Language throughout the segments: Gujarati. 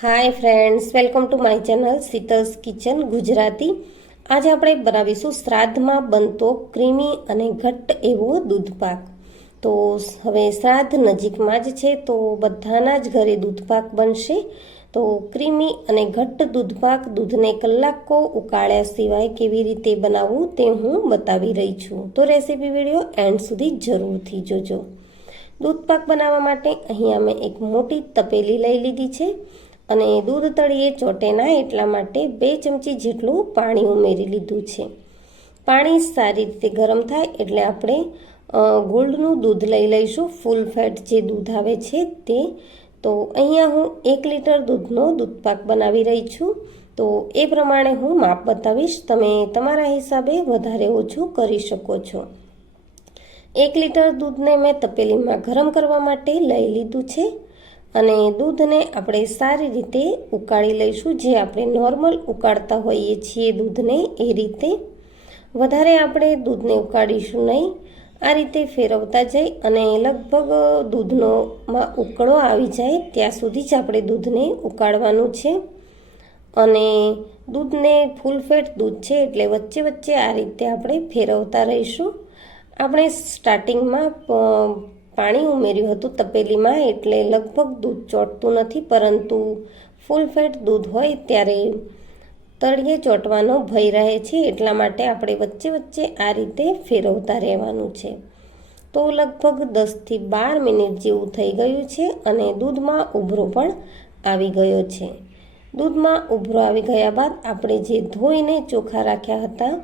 Hi friends, welcome to my channel Sheetal's kitchen Gujarati. આજે આપણે બનાવીશું શ્રાદ્ધમાં બનતો ક્રીમી અને ઘટ્ટ એવો દૂધપાક. તો હવે શ્રાદ્ધ નજીકમાં જ છે, તો બધાના જ ઘરે દૂધપાક બનશે. તો ક્રીમી અને ઘટ્ટ દૂધપાક દૂધને કલાકો ઉકાળ્યા સિવાય કેવી રીતે બનાવવું તે હું બતાવી રહી છું. તો રેસીપી વિડીયો એન્ડ સુધી જરૂરથી જોજો. દૂધપાક બનાવવા માટે અહીંયા મેં એક મોટી તપેલી લઈ લીધી છે અને દૂધ તળીએ ચોટે ના એટલા માટે 2 ચમચી જેટલું પાણી ઉમેરી લીધું છે. પાણી સારી રીતે ગરમ થાય એટલે આપણે ગોલ્ડનું દૂધ લઈ લઈશું, ફૂલ ફેટ જે દૂધ આવે છે તે. તો અહીંયા હું 1 લીટર દૂધનો દૂધપાક બનાવી રહી છું. તો એ પ્રમાણે હું માપ બતાવીશ, તમે તમારા હિસાબે વધારે ઓછું કરી શકો છો. 1 લીટર દૂધને મેં તપેલીમાં ગરમ કરવા માટે લઈ લીધું છે અને દૂધને આપણે સારી રીતે ઉકાળી લઈશું, જે આપણે નોર્મલ ઉકાળતા હોઈએ છીએ દૂધને એ રીતે. વધારે આપણે દૂધને ઉકાળીશું નહીં, આ રીતે ફેરવતા જઈ અને લગભગ દૂધમાં ઉકળો આવી જાય ત્યાં સુધી જ આપણે દૂધને ઉકાળવાનું છે. અને દૂધને ફૂલ ફેટ દૂધ છે એટલે વચ્ચે વચ્ચે આ રીતે આપણે ફેરવતા રહીશું. આપણે સ્ટાર્ટિંગમાં પાણી ઉમેર્યું હતું તપેલીમાં એટલે લગભગ દૂધ ચોંટતું નથી, પરંતુ ફૂલ ફેટ દૂધ હોય ત્યારે તળિયે ચોંટવાનો ભય રહે છે, એટલા માટે આપણે વચ્ચે વચ્ચે આ રીતે ફેરવતા રહેવાનું છે. તો લગભગ 10થી 12 મિનિટ જેવું થઈ ગયું છે અને દૂધમાં ઉભરો પણ આવી ગયો છે. દૂધમાં ઉભરો આવી ગયા બાદ આપણે જે ધોઈને ચોખા રાખ્યા હતા,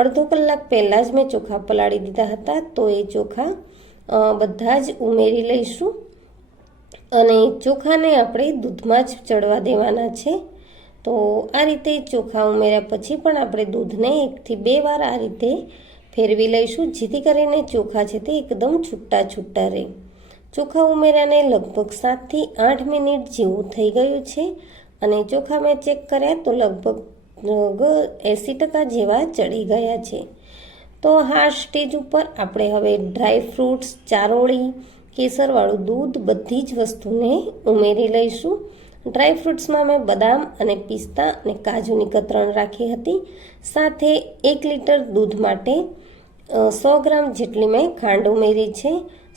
અડધો કલાક પહેલાં જ મેં ચોખા પલાળી દીધા હતા, તો એ ચોખા બધા જ ઉમેરી લઈશું અને ચોખાને આપણે દૂધમાં જ ચડવા દેવાના છે. તો આ રીતે ચોખા ઉમેર્યા પછી પણ આપણે દૂધને 1 થી 2 વાર આ રીતે ફેરવી લઈશું, જેથી કરીને ચોખા છે તે એકદમ છૂટા છૂટા રહે. ચોખા ઉમેર્યાને લગભગ 7 થી 8 મિનિટ જેવું થઈ ગયું છે અને ચોખા મેં ચેક કર્યા તો લગભગ 80% જેવા ચડી ગયા છે. તો આ સ્ટેજ ઉપર આપણે હવે ડ્રાય ફ્રૂટ્સ, ચારોળી, કેસરવાળું દૂધ બધી જ વસ્તુને ઉમેરી લઈશું. ડ્રાય ફ્રૂટ્સમાં મેં બદામ અને પિસ્તા અને કાજુની કતરણ રાખી હતી. સાથે 1 લીટર દૂધ માટે 100 ગ્રામ જેટલી મેં ખાંડ ઉમેરી છે.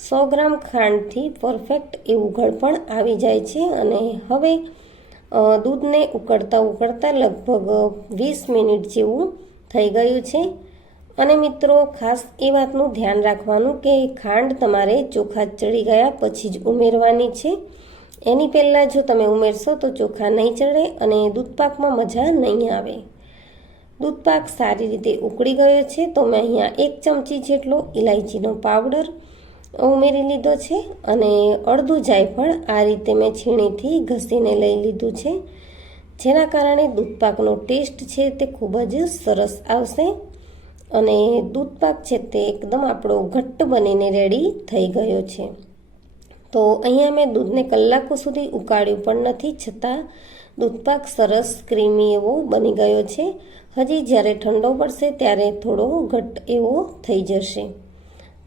100 ગ્રામ ખાંડથી પરફેક્ટ એવું ગળપણ આવી જાય છે. અને હવે દૂધને ઉકળતા લગભગ 20 મિનિટ જેવું થઈ ગયું છે. અને મિત્રો, ખાસ એ વાતનું ધ્યાન રાખવાનું કે ખાંડ તમારે ચોખા ચડી ગયા પછી જ ઉમેરવાની છે. એની પહેલાં જો તમે ઉમેરશો તો ચોખા નહીં ચડે અને દૂધપાકમાં મજા નહીં આવે. દૂધપાક સારી રીતે ઉકળી ગયો છે, તો મેં અહીંયા 1 ચમચી જેટલો ઇલાયચીનો પાવડર ઉમેરી લીધો છે અને અડધું જાયફળ આ રીતે મેં છીણીથી ઘસીને લઈ લીધું છે, જેના કારણે દૂધપાકનો ટેસ્ટ છે તે ખૂબ જ સરસ આવશે અને દૂધપાક છે તે એકદમ આપણો ઘટ્ટ બનીને રેડી થઈ ગયો છે. તો અહીંયા મેં દૂધને કલાકો સુધી ઉકાળ્યું પણ નથી, છતાં દૂધપાક સરસ ક્રીમી એવો બની ગયો છે. હજી જ્યારે ઠંડો પડશે ત્યારે થોડો ઘટ્ટ એવો થઈ જશે.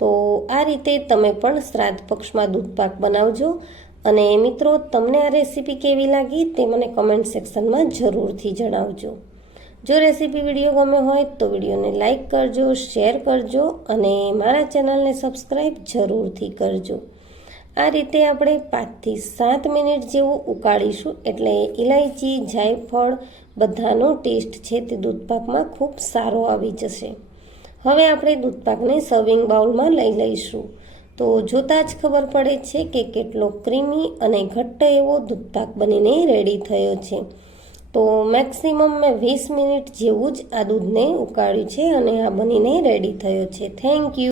તો આ રીતે તમે પણ શ્રાદ્ધ પક્ષમાં દૂધપાક બનાવજો. અને મિત્રો, તમને આ રેસીપી કેવી લાગી તે મને કમેન્ટ સેક્શનમાં જરૂરથી જણાવજો. જો રેસીપી વિડીયો ગમે હોય તો વિડીયોને લાઈક કરજો, શેર કરજો અને મારા ચેનલને સબસ્ક્રાઈબ જરૂરથી કરજો. આ રીતે આપણે 5 થી 7 મિનિટ જેવું ઉકાળીશું એટલે ઇલાયચી, જાયફળ બધાનો ટેસ્ટ છે તે દૂધપાકમાં ખૂબ સારો આવી જશે. હવે આપણે દૂધપાકને સર્વિંગ બાઉલમાં લઈ લઈશું. તો જોતાં જ ખબર પડે છે કે કેટલો ક્રીમી અને ઘટ્ટ એવો દૂધપાક બનીને રેડી થયો છે. તો મેક્સિમમ મેં 20 મિનિટ જેવું જ આ દૂધને ઉકાળ્યું છે અને આ બનીને રેડી થયો છે. Thank you.